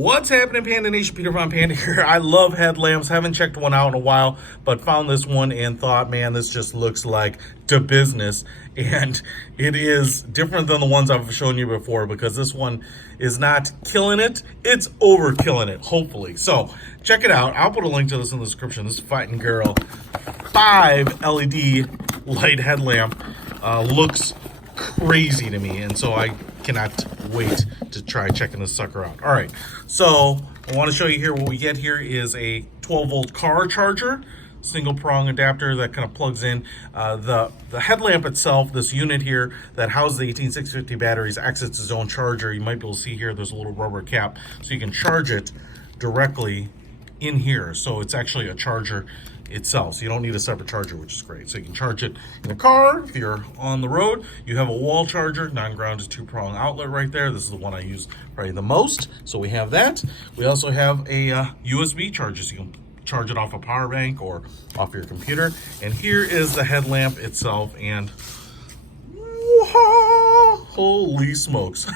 What's happening, Panda Nation? Peter von Panda here. I love headlamps. Haven't checked one out in a while, but found this one and thought, man, this just looks like the business. And it is different than the ones I've shown you before because this one is not killing it. It's overkilling it, hopefully. So check it out. I'll put a link to this in the description. This is FightingGirl 5 LED light headlamp. Looks crazy to me, and so I cannot wait to try checking this sucker out. All right, so I want to show you here what we get here is a 12-volt car charger, single prong adapter that kind of plugs in. The headlamp itself, this unit here that houses the 18650 batteries, acts as its own charger. You might be able to see here there's a little rubber cap so you can charge it directly in here. So it's actually a charger itself, so you don't need a separate charger, which is great. So you can charge it in a car. If you're on the road, you have a wall charger, non-grounded 2-prong outlet right there. This is the one I use probably the most, so we have that. We also have a USB charger, so you can charge it off a power bank or off your computer. And here is the headlamp itself, and holy smokes.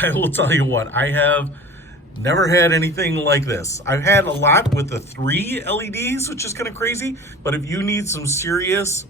I will tell you what, I have never had anything like this. I've had a lot with the 3 LEDs, which is kind of crazy, but if you need some serious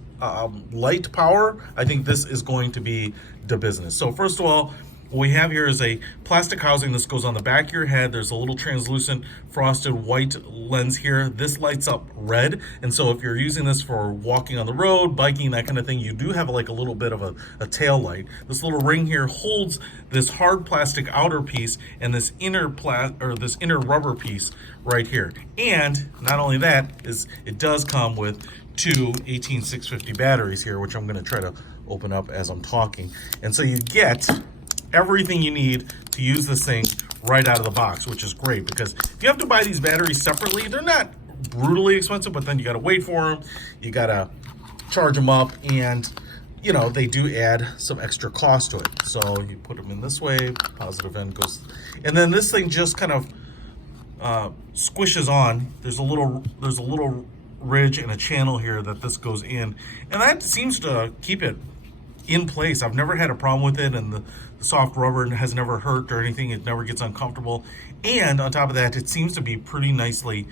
light power, I think this is going to be the business. So first of all, what we have here is a plastic housing. This goes on the back of your head. There's a little translucent frosted white lens here. This lights up red, and so if you're using this for walking on the road, biking, that kind of thing, you do have like a little bit of a tail light. This little ring here holds this hard plastic outer piece and this inner rubber piece right here. And not only that, is it does come with 2 18650 batteries here, which I'm going to try to open up as I'm talking. And so you get everything you need to use this thing right out of the box, which is great because if you have to buy these batteries separately, they're not brutally expensive, but then you got to wait for them, you got to charge them up, and you know, they do add some extra cost to it. So you put them in this way, positive end goes, and then this thing just kind of squishes on. There's a little ridge and a channel here that this goes in, and that seems to keep it in place. I've never had a problem with it, and the soft rubber has never hurt or anything. It never gets uncomfortable, and on top of that, it seems to be pretty nicely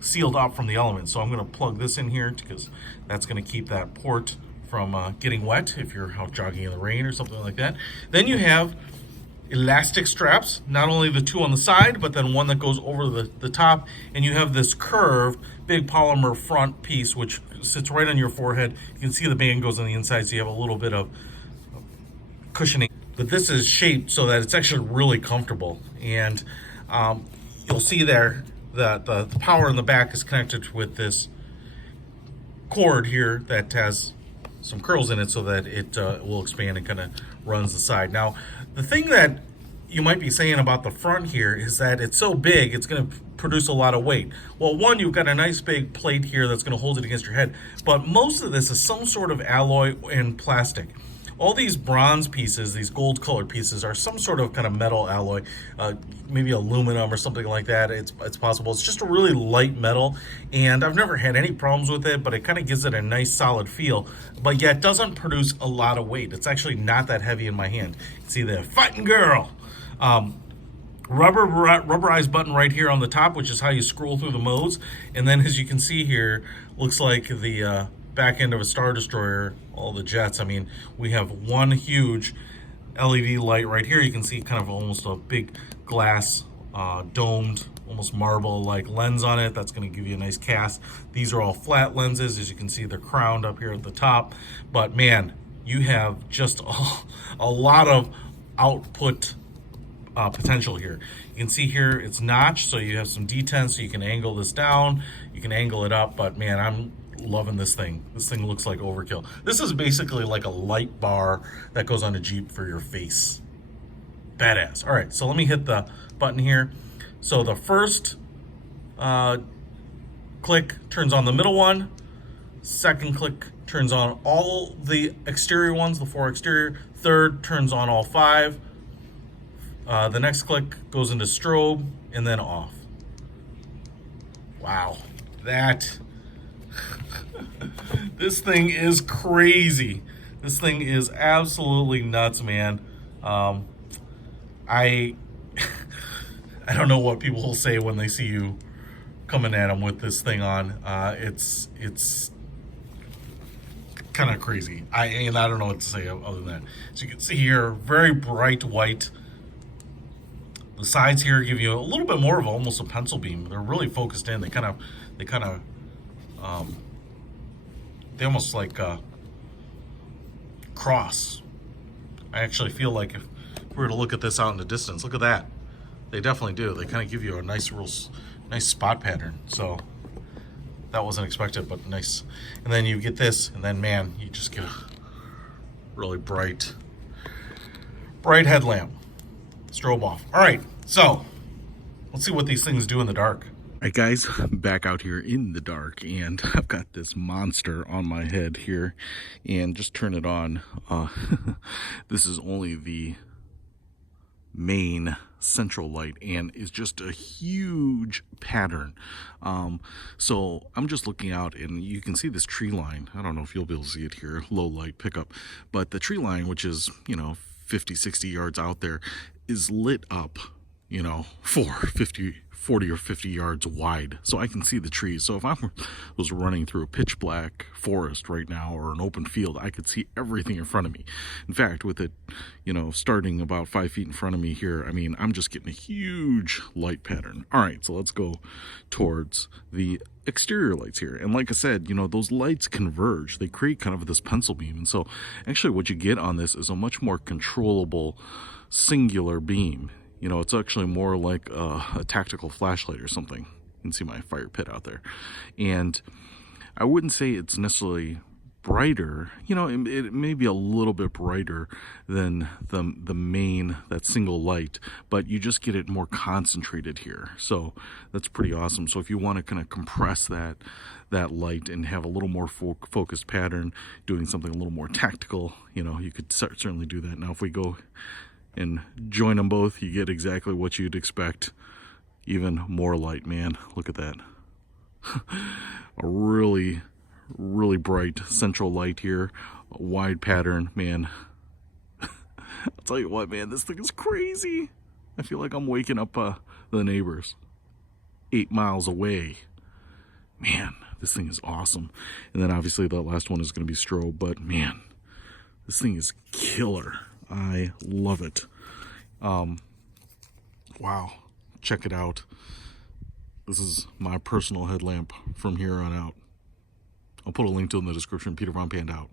sealed up from the elements. So I'm going to plug this in here because that's going to keep that port from getting wet if you're out jogging in the rain or something like that. Then you have elastic straps, not only the 2 on the side, but then one that goes over the top, and you have this curved big polymer front piece which sits right on your forehead. You can see the band goes on the inside, so you have a little bit of cushioning, but this is shaped so that it's actually really comfortable. And you'll see there that the power in the back is connected with this cord here that has some curls in it so that it will expand and kind of runs the side. Now, the thing that you might be saying about the front here is that it's so big, it's going to produce a lot of weight. Well, one, you've got a nice big plate here that's going to hold it against your head, but most of this is some sort of alloy and plastic. All these bronze pieces, these gold colored pieces, are some sort of kind of metal alloy, maybe aluminum or something like that. It's possible. It's just a really light metal, and I've never had any problems with it, but it kind of gives it a nice solid feel, but yet doesn't produce a lot of weight. It's actually not that heavy in my hand. You can see the FightingGirl rubberized button right here on the top, which is how you scroll through the modes. And then, as you can see here, looks like the back end of a Star Destroyer, all the jets. I mean, we have one huge LED light right here. You can see kind of almost a big glass domed, almost marble-like lens on it. That's going to give you a nice cast. These are all flat lenses. As you can see, they're crowned up here at the top. But man, you have just a lot of output potential here. You can see here it's notched, so you have some detents, so you can angle this down, you can angle it up, but man, I'm loving this thing. This thing looks like overkill. This is basically like a light bar that goes on a Jeep for your face. Badass. All right, so let me hit the button here. So the first click turns on the middle one, second click turns on all the exterior ones, the 4 exterior, third turns on all 5. The next click goes into strobe and then off. Wow, that this thing is crazy. This thing is absolutely nuts, man. I I don't know what people will say when they see you coming at them with this thing on. It's kind of crazy. I don't know what to say other than that. So you can see here, very bright white. The sides here give you a little bit more of almost a pencil beam. They're really focused in. They almost like cross. I actually feel like if we were to look at this out in the distance, look at that. They definitely do. They kind of give you a nice spot pattern. So that wasn't expected, but nice. And then you get this, and then man, you just get a really bright headlamp. Strobe off. All right, so let's see what these things do in the dark. All right, guys, I'm back out here in the dark, and I've got this monster on my head here, and just turn it on. This is only the main central light, and is just a huge pattern. So I'm just looking out, and you can see this tree line. I don't know if you'll be able to see it here, low light pickup, but the tree line, which is 50, 60 yards out there, is lit up, for 40 or 50 yards wide. So I can see the trees. So if I was running through a pitch black forest right now or an open field, I could see everything in front of me. In fact, with it, starting about 5 feet in front of me here, I mean, I'm just getting a huge light pattern. All right, so let's go towards the exterior lights here. And like I said, those lights converge. They create kind of this pencil beam. And so actually what you get on this is a much more controllable singular beam. It's actually more like a tactical flashlight or something. You can see my fire pit out there. And I wouldn't say it's necessarily brighter. It may be a little bit brighter than the main, that single light, but you just get it more concentrated here. So that's pretty awesome. So if you want to kind of compress that light and have a little more focused pattern, doing something a little more tactical, you could certainly do that. Now if we go and join them both, you get exactly what you'd expect. Even more light, man. Look at that. A really bright central light here. A wide pattern, man. I'll tell you what, man, this thing is crazy. I feel like I'm waking up the neighbors 8 miles away. Man, this thing is awesome. And then obviously the last one is going to be strobe, but man, this thing is killer. I love it. Wow, check it out. This is my personal headlamp from here on out. I'll put a link to it in the description. Peter von Panda out.